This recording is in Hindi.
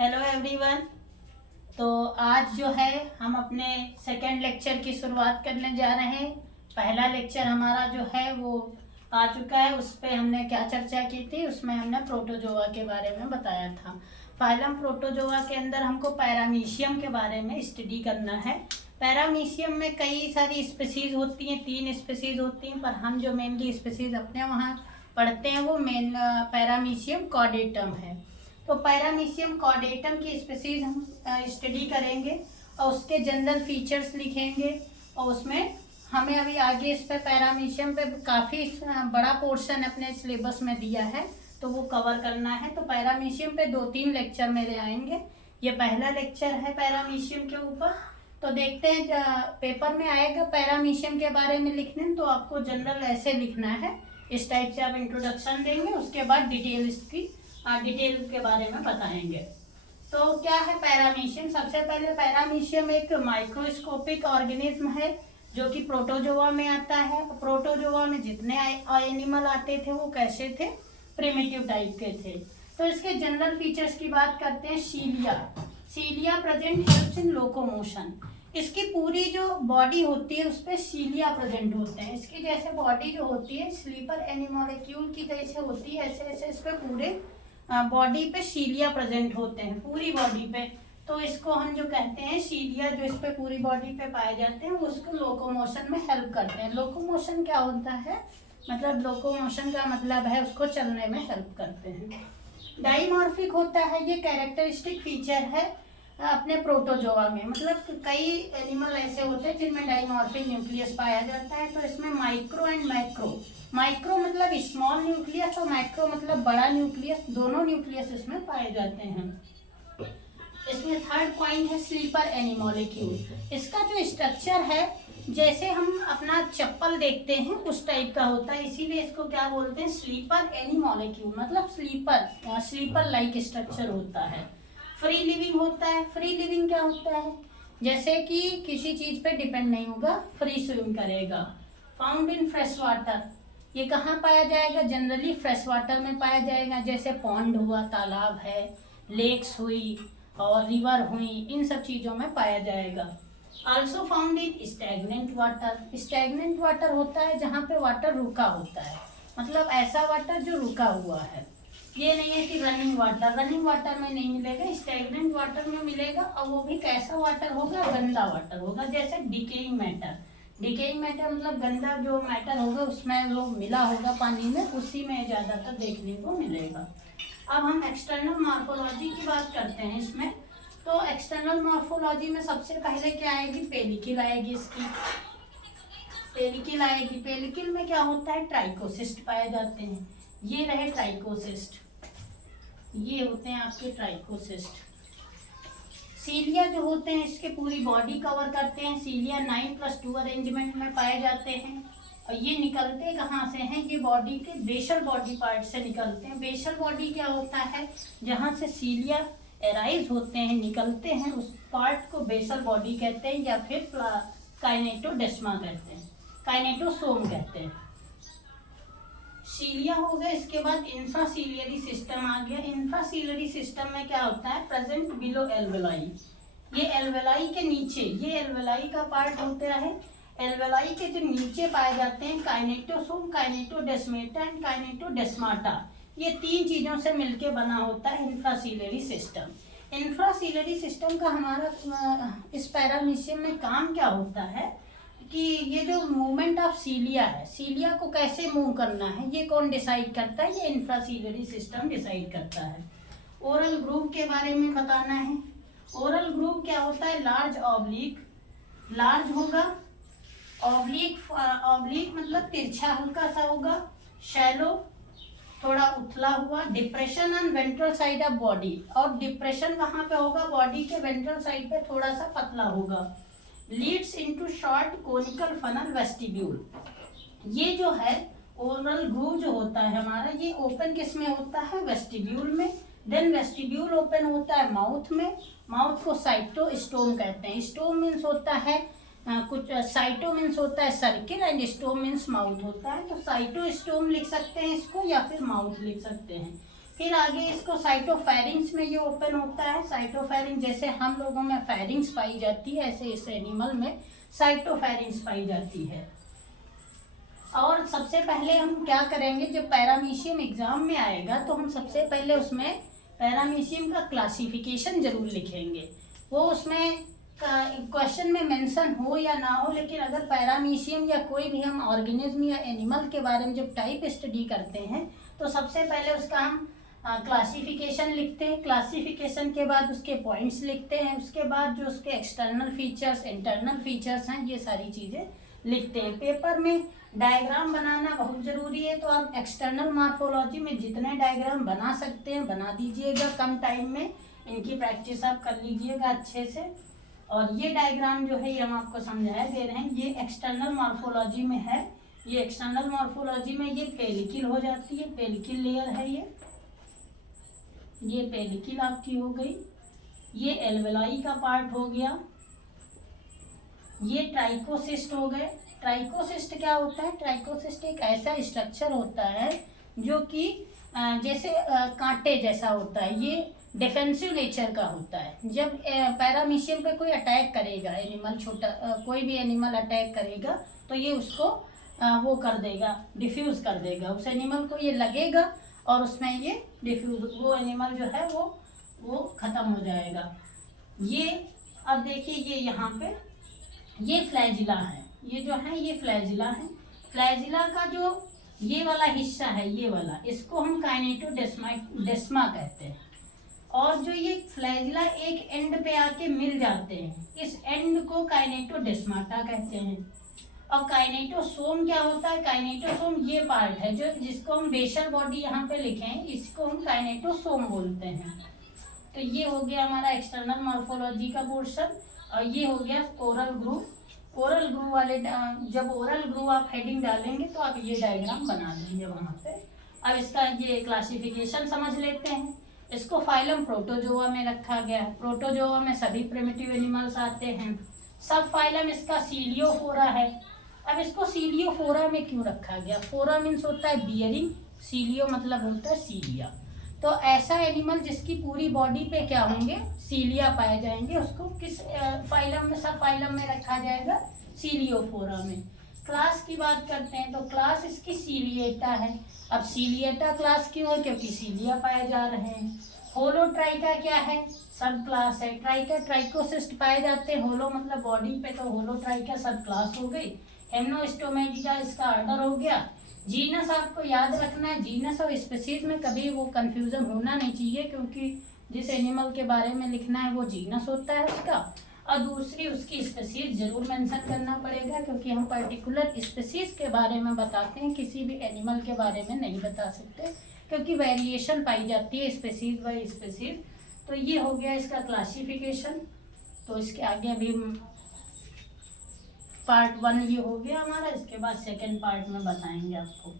Hello everyone. तो आज जो है हम अपने सेकेंड लेक्चर की शुरुआत करने जा रहे हैं। पहला लेक्चर हमारा जो है वो आ चुका है। उस पर हमने क्या चर्चा की थी, उसमें हमने प्रोटोजोआ के बारे में बताया था। फाइलम प्रोटोजोआ के अंदर हमको पैरामीशियम के बारे में स्टडी करना है। पैरामीशियम में कई सारी स्पीसीज होती हैं, 3 स्पीसीज होती हैं, पर हम जो मेनली स्पीसीज अपने वहाँ पढ़ते हैं वो मेन पैरामीशियम कॉर्डेटम है। तो पैरामीशियम कॉर्डेटम की स्पीसीज हम स्टडी करेंगे और उसके जनरल फीचर्स लिखेंगे। और उसमें हमें अभी आगे इस पर पैरामीशियम पे काफ़ी बड़ा पोर्शन अपने सिलेबस में दिया है, तो वो कवर करना है। तो पैरामीशियम पे 2-3 लेक्चर मेरे आएंगे। ये पहला लेक्चर है पैरामीशियम के ऊपर। तो देखते हैं पेपर में आएगा पैरामीशियम के बारे में लिखने, तो आपको जनरल ऐसे लिखना है, इस टाइप से आप इंट्रोडक्शन देंगे, उसके बाद डिटेल इसकी डिटेल के बारे में बताएंगे। तो क्या है पैरामीशियम? सबसे पहले पैरामीशियम एक माइक्रोस्कोपिक ऑर्गेनिज्म है जो कि प्रोटोजोआ में आता है। प्रोटोजोआ में जितने एनिमल आते थे वो कैसे थे? प्रिमिटिव टाइप के थे। तो इसके जनरल फीचर्स की बात करते हैं। सीलिया प्रेजेंट हेल्प्स इन लोकोमोशन। इसकी पूरी जो बॉडी होती है उस पर सीलिया प्रेजेंट होते हैं। इसकी जैसे बॉडी जो होती है स्लीपर एनिमोलिक्यूल की जैसे होती है, ऐसे ऐसे इस पर पूरे बॉडी पे सीलिया प्रेजेंट होते हैं, पूरी बॉडी पे। तो इसको हम जो कहते हैं सीलिया जो इस पे पूरी बॉडी पे पाए जाते हैं, वो उसको लोकोमोशन में हेल्प करते हैं। लोकोमोशन क्या होता है? मतलब लोकोमोशन का मतलब है उसको चलने में हेल्प करते हैं। डाइमॉर्फिक होता है, ये कैरेक्टरिस्टिक फीचर है अपने प्रोटोजोआ में। मतलब कई एनिमल ऐसे होते हैं जिनमें डाइमॉर्फिक न्यूक्लियस पाया जाता है। तो इसमें माइक्रो एंड मैक्रो, माइक्रो मतलब स्मॉल न्यूक्लियस और मैक्रो मतलब बड़ा न्यूक्लियस, दोनों न्यूक्लियस इसमें पाए जाते हैं। इसमें थर्ड पॉइंट है स्लीपर एनिमोलिक्यूल। इसका जो स्ट्रक्चर है जैसे हम अपना चप्पल देखते हैं उस टाइप का होता है, इसीलिए इसको क्या बोलते हैं? स्लीपर एनिमोलिक्यूल। मतलब स्लीपर लाइक स्ट्रक्चर होता है। फ्री लिविंग होता है। फ्री लिविंग क्या होता है? जैसे कि किसी चीज पे डिपेंड नहीं होगा, फ्री स्विम करेगा। फाउंड इन फ्रेश वाटर, ये कहाँ पाया जाएगा? जनरली फ्रेश वाटर में पाया जाएगा, जैसे पॉन्ड हुआ, तालाब है, लेक्स हुई और रिवर हुई, इन सब चीज़ों में पाया जाएगा। Also found in stagnant water. Stagnant water होता है जहाँ पे वाटर रुका होता है, मतलब ऐसा वाटर जो रुका हुआ है। ये नहीं है कि रनिंग वाटर में नहीं मिलेगा, स्टैग्नेंट वाटर में मिलेगा। और वो भी कैसा वाटर होगा? गंदा वाटर होगा। जैसे डिकेइंग मैटर मतलब गंदा जो मैटर होगा उसमें वो मिला होगा पानी में, उसी में ज़्यादातर देखने को मिलेगा। अब हम एक्सटर्नल मॉर्फोलॉजी की बात करते हैं इसमें। तो एक्सटर्नल मॉर्फोलॉजी में सबसे पहले क्या आएगी? पेलिकिल आएगी। इसकी पेलिकिल आएगी। पेलिकिल में क्या होता है? ट्राइकोसिस्ट पाए जाते हैं। ये रहे ट्राइकोसिस्ट, ये होते हैं आपके ट्राइकोसिस्ट। सीलिया जो होते हैं इसके पूरी बॉडी कवर करते हैं। सीलिया 9+2 अरेंजमेंट में पाए जाते हैं। और ये निकलते कहाँ से हैं? ये बॉडी के बेसल बॉडी पार्ट से निकलते हैं। बेसल बॉडी क्या होता है? जहाँ से सीलिया एराइज होते हैं, निकलते हैं, उस पार्ट को बेसल बॉडी कहते हैं, या फिर काइनेटोडेस्मा कहते हैं, काइनेटोसोम कहते हैं। सीलिया हो गया। इसके बाद इंफ्रासीलियरी सिस्टम आ गया। इंफ्रासीलियरी सिस्टम में क्या होता है? Present below alveoli. ये एल्वेलाई के नीचे, ये एल्वेलाई का पार्ट होता है। एल्वेलाई के जो नीचे पाए जाते हैं काइनेटोसोम, काइनेटोडेस्मेटा एंड काइनेटोडेस्माटा। ये 3 चीज़ों से मिलके बना होता है इंफ्रासीलियरी सिस्टम। इंफ्रासीलियरी सिस्टम का हमारा इस पैरामीशियम में काम क्या होता है कि ये जो मूवमेंट ऑफ सीलिया है, सीलिया को कैसे मूव करना है, ये कौन डिसाइड करता है? ये इंफ्रासीलियरी सिस्टम डिसाइड करता है। ओरल ग्रूव के बारे में बताना है। ओरल ग्रूव क्या होता है? लार्ज ऑब्लिक, लार्ज होगा, ऑब्लिक मतलब तिरछा हल्का सा होगा, शैलो थोड़ा उथला हुआ, depression on ventral side of body, और डिप्रेशन कहाँ पे होगा? बॉडी के वेंट्रल साइड पे थोड़ा सा पतला होगा। Leeds into short conical funnel vestibule. ये जो है ओरल ग्रूव जो होता है हमारा, ये ओपन किस में होता है? वेस्टिब्यूल में। देन वेस्टिब्यूल ओपन होता है माउथ में। माउथ को साइटोस्टोम कहते हैं। स्टोम मीन्स होता है कुछ, साइटो मीन्स होता है circle and stome means mouth होता है। तो साइटोस्टोम लिख सकते हैं इसको, या फिर माउथ लिख सकते हैं। फिर आगे इसको साइटोफेरिंग्स में ये ओपन होता है। साइटोफेरिंग जैसे हम लोगों में फेरिंग्स पाई जाती है, ऐसे इस एनिमल में साइटोफेरिंग्स पाई जाती है। और सबसे पहले हम क्या करेंगे, जब पैरामीशियम एग्जाम में आएगा तो हम सबसे पहले उसमें पैरामीशियम का क्लासिफिकेशन जरूर लिखेंगे। वो उसमें क्वेश्चन में मेंशन हो या ना हो, लेकिन अगर पैरामीशियम या कोई भी हम ऑर्गेनिज्म या एनिमल के बारे में जब टाइप स्टडी करते हैं तो सबसे पहले उसका हम क्लासिफिकेशन लिखते हैं। क्लासिफिकेशन के बाद उसके पॉइंट्स लिखते हैं, उसके बाद जो उसके एक्सटर्नल फीचर्स इंटरनल फीचर्स हैं ये सारी चीज़ें लिखते हैं। पेपर में डायग्राम बनाना बहुत ज़रूरी है, तो आप एक्सटर्नल मॉर्फोलॉजी में जितने डायग्राम बना सकते हैं बना दीजिएगा। कम टाइम में इनकी प्रैक्टिस आप कर लीजिएगा अच्छे से। और ये डायग्राम जो है ये हम आपको समझाया दे रहे हैं, ये एक्सटर्नल मॉर्फोलॉजी में है। ये एक्सटर्नल मॉर्फोलॉजी में ये पेलिकल हो जाती है, पेलिकल लेयर है ये पेलिकल आपकी हो गई। ये एल्वेलाई का पार्ट हो गया, ये ट्राइकोसिस्ट हो गए। ट्राइकोसिस्ट क्या होता है? ट्राइकोसिस्ट एक ऐसा स्ट्रक्चर होता है जो कि जैसे कांटे जैसा होता है। ये डिफेंसिव नेचर का होता है। जब पैरामीशियम पे कोई अटैक करेगा एनिमल, छोटा कोई भी एनिमल अटैक करेगा तो ये उसको वो कर देगा, डिफ्यूज़ कर देगा। उस एनिमल को ये लगेगा और उसमें ये डिफ्यूज़, वो एनिमल जो है वो ख़त्म हो जाएगा। ये अब देखिए ये यहाँ पे ये फ्लैजिला है, ये जो है ये फ्लैजिला है। फ्लैजिला का जो ये वाला हिस्सा है, ये वाला, इसको हम काइनेटोडेस्मा कहते हैं। और जो ये फ्लैजिला एक एंड पे आके मिल जाते हैं, इस एंड को काइनेटोडेस्माटा कहते हैं। और काइनेटोसोम क्या होता है? काइनेटोसोम ये पार्ट है जो जिसको हम बेसल बॉडी यहाँ पे लिखे हैं, इसको हम काइनेटोसोम बोलते हैं। तो ये हो गया हमारा एक्सटर्नल मॉर्फोलॉजी का पोर्शन। और ये हो गया ओरल ग्रूव। ओरल ग्रूव वाले जब ओरल ग्रूव आप हेडिंग डालेंगे तो आप ये डायग्राम बना देंगे वहाँ पे। अब इसका ये क्लासिफिकेशन समझ लेते हैं। इसको फाइलम प्रोटोजोआ में रखा गया है। प्रोटोजोआ में सभी प्रिमिटिव एनिमल्स आते हैं। सब फाइलम इसका सीलियोफोरा है। अब इसको सीलियोफोरा में क्यों रखा गया? फोरा मीन्स होता है बियरिंग, सीलियो मतलब होता है सीलिया। तो ऐसा एनिमल जिसकी पूरी बॉडी पे क्या होंगे? सीलिया पाए जाएंगे, उसको किस फाइलम में, सब फाइलम में रखा जाएगा? सीलियोफोरा में। क्लास की बात करते हैं तो क्लास इसकी सीलिएटा है। अब सीलिएटा क्लास क्यों है? क्योंकि सीलिया पाए जा रहे हैं। होलोट्राइका क्या है? सब क्लास है। ट्राइका ट्राइकोसिस्ट पाए जाते हैं, होलो मतलब बॉडी पे, तो होलोट्राइका सब क्लास हो गई। हेम्नोस्टोमेटिका इसका ऑर्डर हो गया। जीनस आपको याद रखना है, जीनस और स्पीशीज में कभी वो कंफ्यूजन होना नहीं चाहिए, क्योंकि जिस एनिमल के बारे में लिखना है वो जीनस होता है उसका, और दूसरी उसकी स्पीशीज जरूर मेंशन करना पड़ेगा, क्योंकि हम पर्टिकुलर स्पीशीज के बारे में बताते हैं, किसी भी एनिमल के बारे में नहीं बता सकते, क्योंकि वेरिएशन पाई जाती है स्पीशीज बाय स्पीशीज। तो ये हो गया इसका क्लासिफिकेशन। तो इसके आगे अभी पार्ट 1 ये हो गया हमारा, इसके बाद सेकेंड पार्ट में बताएंगे आपको।